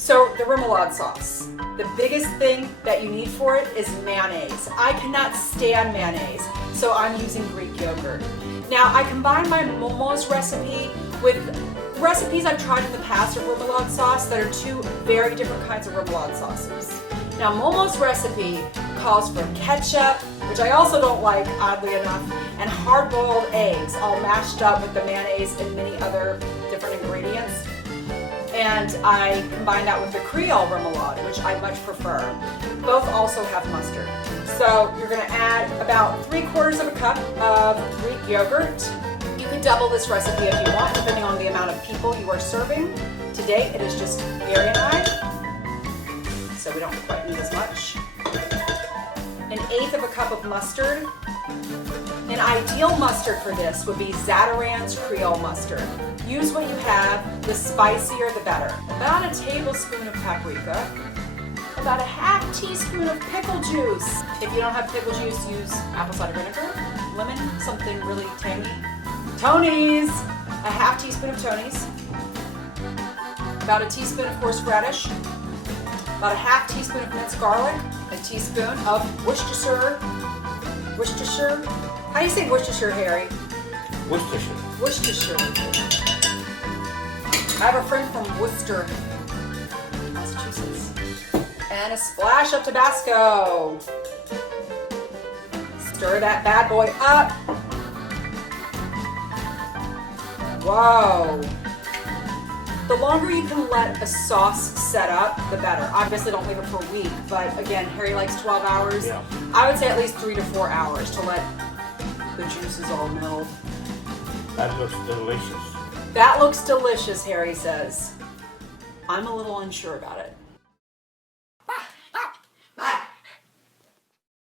So the remoulade sauce, the biggest thing that you need for it is mayonnaise. I cannot stand mayonnaise, so I'm using Greek yogurt. Now I combine my Momo's recipe with recipes I've tried in the past of remoulade sauce that are two very different kinds of remoulade sauces. Now Momo's recipe calls for ketchup, which I also don't like, oddly enough, and hard-boiled eggs all mashed up with the mayonnaise and many other different ingredients. And I combine that with the Creole remoulade, which I much prefer. Both also have mustard. So you're gonna add about 3/4 of a cup of Greek yogurt. You can double this recipe if you want, depending on the amount of people you are serving. Today it is just Gary and I, so we don't quite need as much. 1/8 of a cup of mustard. An ideal mustard for this would be Zatarain's Creole mustard. Use what you have, the spicier the better. About a tablespoon of paprika, about a half teaspoon of pickle juice. If you don't have pickle juice, use apple cider vinegar, lemon, something really tangy. Tony's, a half teaspoon of Tony's, about a teaspoon of horseradish, about a half teaspoon of minced garlic, a teaspoon of Worcestershire. How do you say Worcestershire, Harry? Worcestershire. I have a friend from Worcester, Massachusetts. And a splash of Tabasco. Stir that bad boy up. Whoa. The longer you can let a sauce set up, the better. Obviously don't leave it for a week, but again, Harry likes 12 hours. Yeah. I would say at least 3 to 4 hours to let the juices all meld. That looks delicious. That looks delicious, Harry says. I'm a little unsure about it.